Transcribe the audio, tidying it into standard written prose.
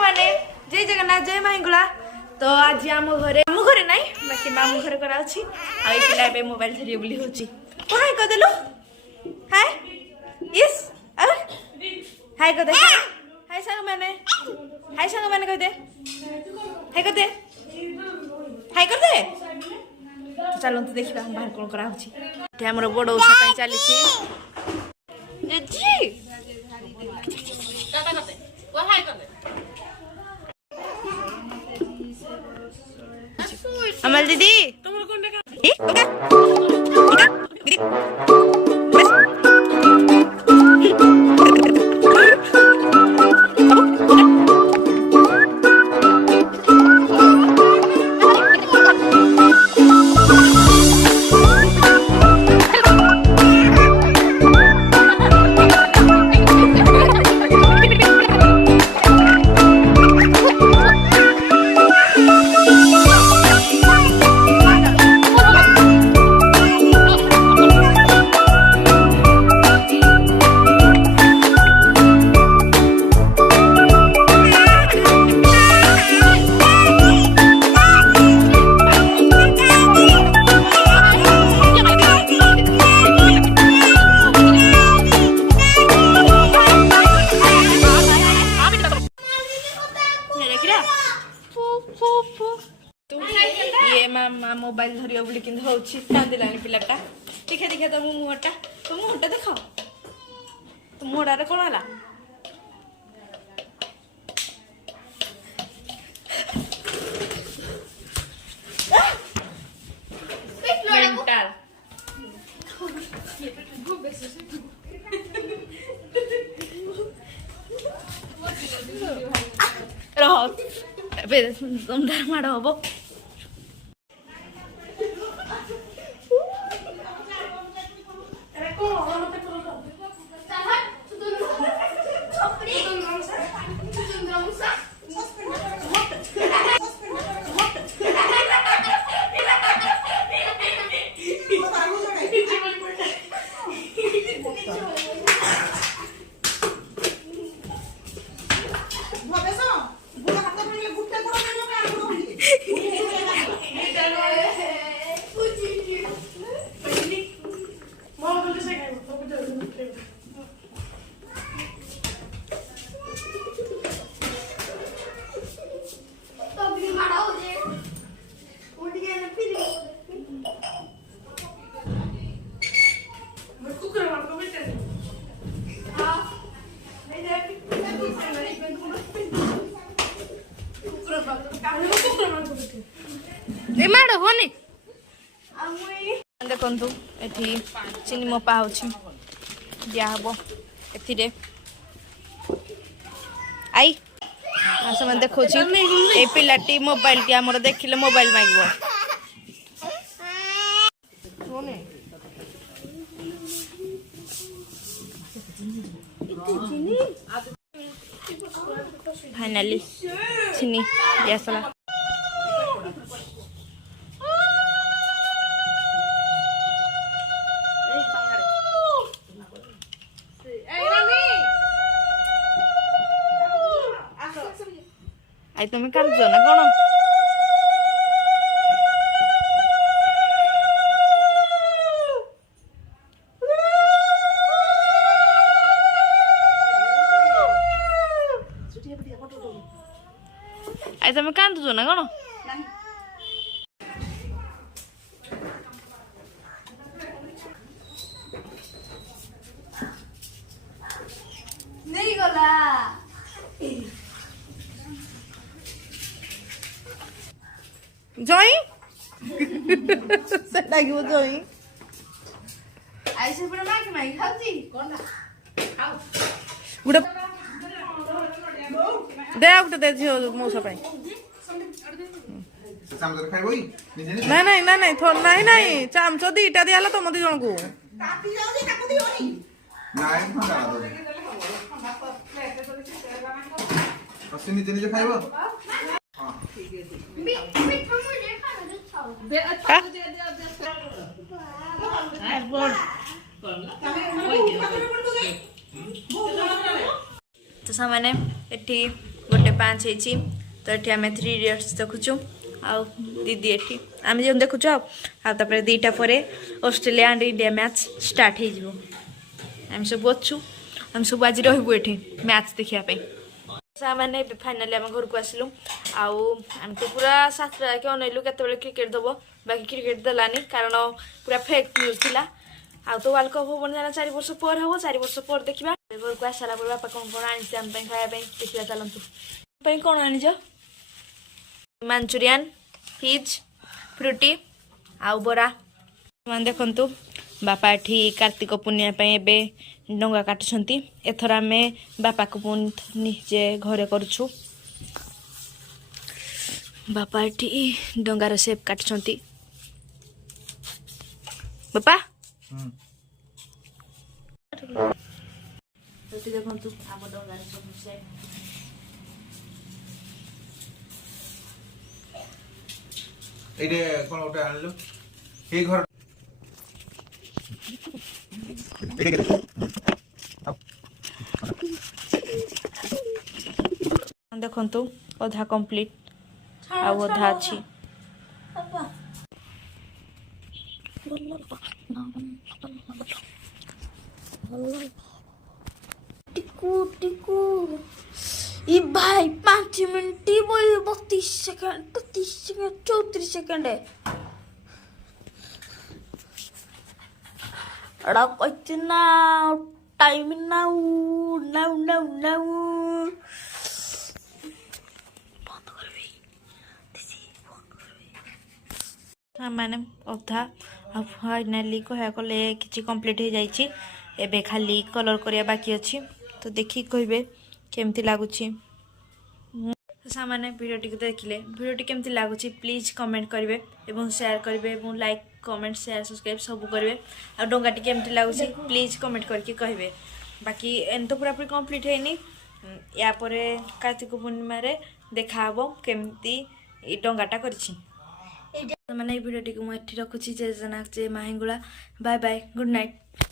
मैंने जय जगन्नाथ जय माहिंगुला तो आज आम घरे नाई बाकी मामू घरे करा अछि आ ए पिला बे मोबाइल धरि बुली होछि हाय क देलु हाय यस हाय क दे हाय संग मैंने कह दे हाय कर दे हाय कर दे चलो तो देखिबा हम बाहर कोन करा होछि ते हमर बड़ ओसा पई चली छी जी टाटा करते वो हाय कर दे अमल दीदी तुम कौन मोबाइल धरियो बोली किंद होछि कांदिलानी पिलाटा देखा देखा तो मुहटा देखो तो मुहटा रे कोन हला मेंटल रहो बे तुम डर माड़ हबो देखु ये चीनी मपा हो दिहब ए आई से देखो ये पिलाटी मोबाइल टी आमर देखिले मोबाइल मांगो फाइनली चीनी दिया आई तुम्हें काल जो ना कौन आई तुम्हें काल जो ना कौन नहीं गला जॉई सेटा की वो जॉई ऐसे पूरा मार के मैं खाती कौन खाओ गुड दे आउट दे दियो मौसा पे चामच खाइबोई नहीं नहीं नहीं थोड़ नहीं नहीं चामच दीटा दियाला तो मते जण को काटी जाऊ जे ताको दियोनी नहीं खंडा दो अस्सी नीचे नीचे खाइबो हां ठीक है बी थमो ले खा दे छाओ बे अच्छा दे दे बोल तो सामाने एठी गोटे 5 ହେଇଛି तो एठी आमे 3 इडियट्स देखुछु आ दीदी एठी आमे जे देखुछु आ तापर 2टा परे Australia and India match start हे जिवो हम सब बच्चू हम सब आज रहबो एठी मैच देखिया पे सामाने फाइनली आम घर को आसलु आम तो पूरा सातटा के अनैलु केतबेले क्रिकेट दबो बाकी क्रिकेट दलानी कारण पूरा फेक न्यूज थिला आ तो वर्ल्ड कप होबन जाना 4 वर्ष पर हबो 4 वर्ष पर देखिबा घर को आसाला पर बापा कोन कोन आनि हम पे खाया पे देखिबा चलंतु पे कोन आनि जो मंचूरियन फिज फ्रूटी आ बोरा मान देखंतु बापा एठी कार्तिक पूर्णिमा पे एबे डंगा काटुछंती एथरा आमे बापा को पुन निजे घरे करछु बापा एठी डंगार शेप काटुछंती बापा तो देखंतु आम डंगार शेप एडे कोन ओटा आनलो ए घर देखंतु अधा कंप्लीट आ अधा अछि टिकू टिकू ई भाई 5 मिनट बोल 32 सेकंड 33 सेकंड 34 सेकंड है अड़ा इतना time now now now now माने अधा आ फाइनली कह कले किछि कंप्लीट हो जाइछि एबे खाली कलर करिया बाकी अछि तो देखि कहबे केमती लागुछि सामान्य वीडियोटी को देखिले वीडियोटी केमती लागुछि प्लीज कमेंट करिवे एवं शेयर करिवे एवं लाइक कमेंट शेयर सब्सक्राइब सब करिवे आ डोंगाटी केमती लागुछि प्लीज कमेंट करके कहबे बाकी एन तो पूरा पूरी कंप्लीट हैनी या परे कार्तिक पूर्णिमा रे देखा हबो केमती ई डोंगाटा करछि माने वीडियोटी को मैं रखुची जय जनाक जय माहिंगुला बाय बाय गुड नाइट।